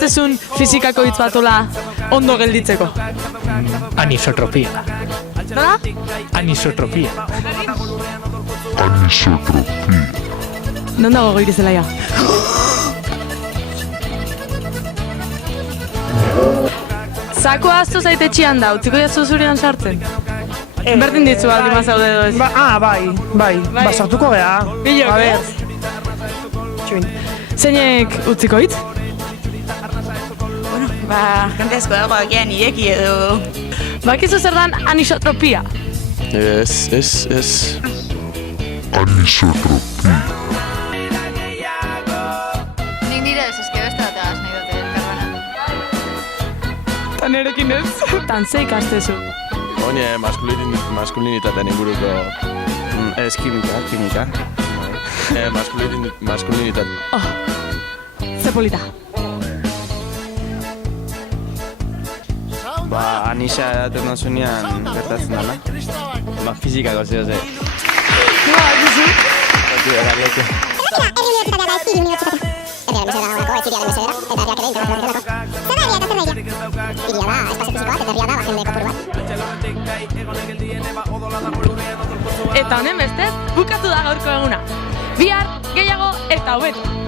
idaztezun fizikako hitz batola ondo gelditzeko? Anisotropia. Nola? Anisotropia. Non dago Goirizelaia? Zako ahaztu zaite txian da, utziko jazu zurean sartzen? Berdin ditzu aldi mazaude edo ez? Bai. Ba, sartuko geha. Bilok, ez? Zeinek utziko hitz? Jende asko dago agian ireki edo... Bakizu zer dan anisotropia? Ez. Nik nire ez, eske beste bateaz nahi dute elkarbana. Eta nerekin ez? Tan ze ikastezu? Oine, maskulinitatean inguruko... Ez kimika. Maskulinitate. Oh, ze polita. Ba, anisa edaten nasunean gertatzen dana. Ba, fizikako zeo ze. Ba, gizu? Eta honen beste, bukatu da gaurko eguna. Bihar, gehiago eta hobeto.